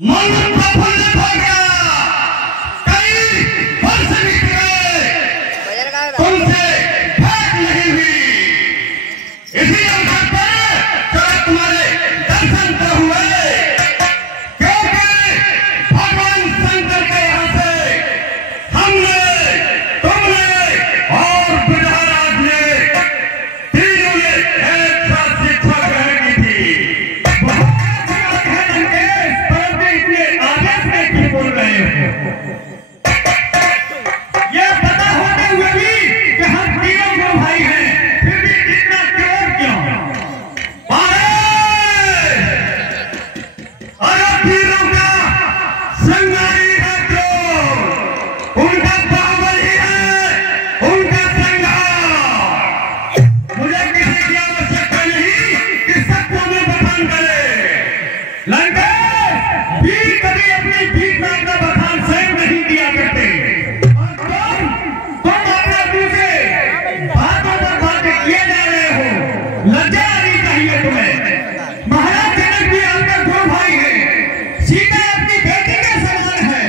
मन प्रफुल्लित हो गया। कई वर्ष बीत गए, तुमसे भेंट नहीं हुई। इसी अवसर पर चलो तुम्हारे दर्शन तो हुए, क्योंकि भगवान शंकर के यहाँ से हमने, तुमने और बुढ़ाराज ने, तीनों ने एक साथ शिक्षा ग्रहण की थी। बोल रहे हो ये पता होते हुए भी कि हम तीनों दो भाई हैं, फिर भी इतना क्रोध क्यों? अरे तीनों का संगारी है क्रोध, उनका बाहुबली है, उनका संगार। मुझे किसी की आवश्यकता नहीं कि सबको में बखान करे। लंकेश भी कभी अपनी भीख मांगना बखान स्वयं नहीं दिया करते, और तुम अपने मुंह से बातों पर बातें किए जा रहे हो। लज्जा आनी चाहिए तुम्हें। महाराज जनक भी आपका दो भाई है, सीता अपनी बेटी के समान है।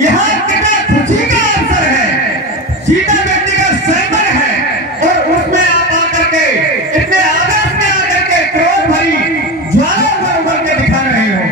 यहाँ कितना खुशी का अवसर है, सीता बेटी का स्वयंवर है, और उसमें आप आकर के इतने आवेश में आकर के क्रोध भरी ज्वाला पर उभर के दिखा रहे हो।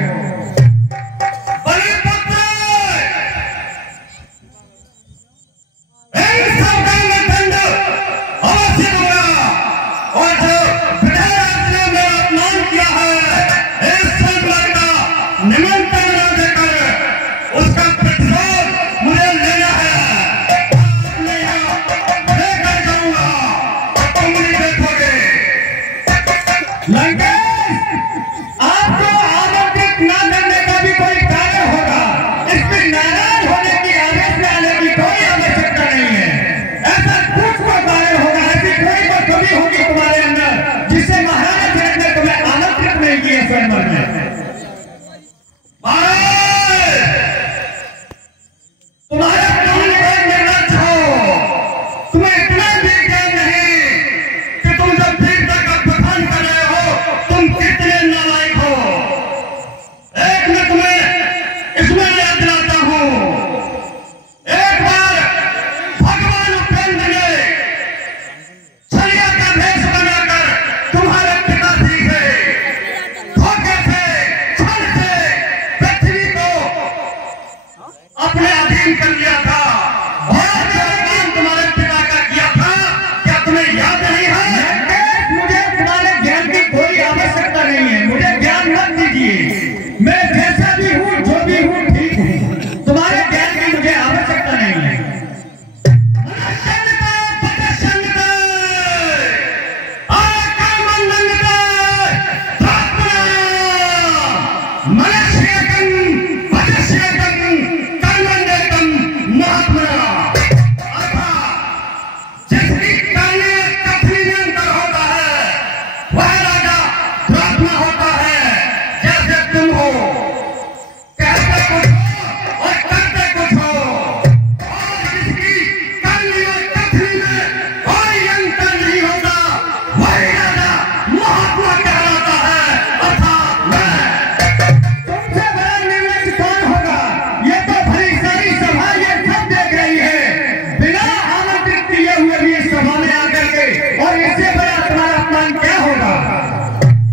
और इससे बड़ा तुम्हारा अपमान क्या होगा?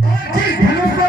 और जिस धनुष को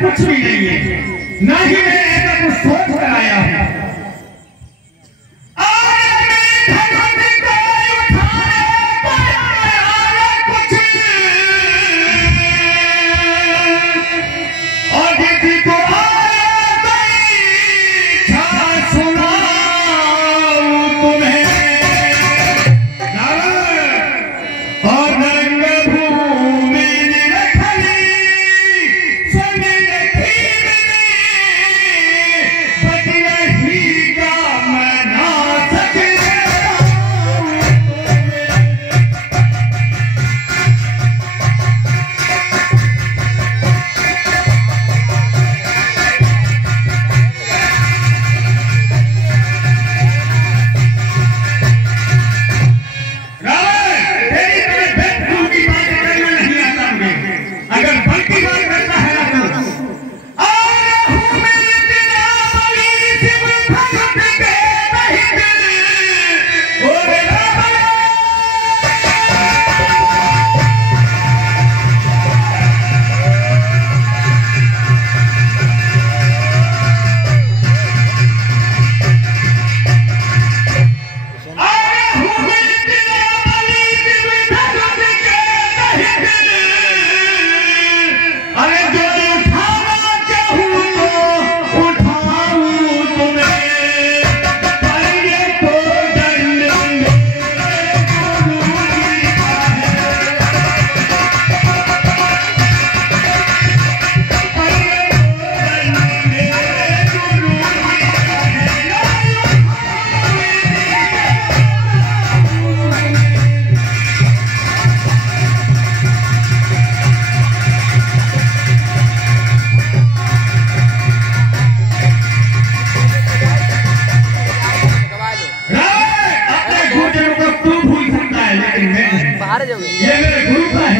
कुछ भी नहीं है, ना ही मैं ऐसा कुछ सोच कर आया हूं। ये मेरे गुरु का है,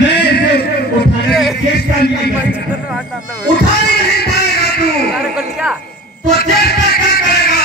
मैं इसे उठाने की चेष्टा नहीं करूंगा। उठा नहीं पाएगा तू, तो चेष्टा क्या करेगा?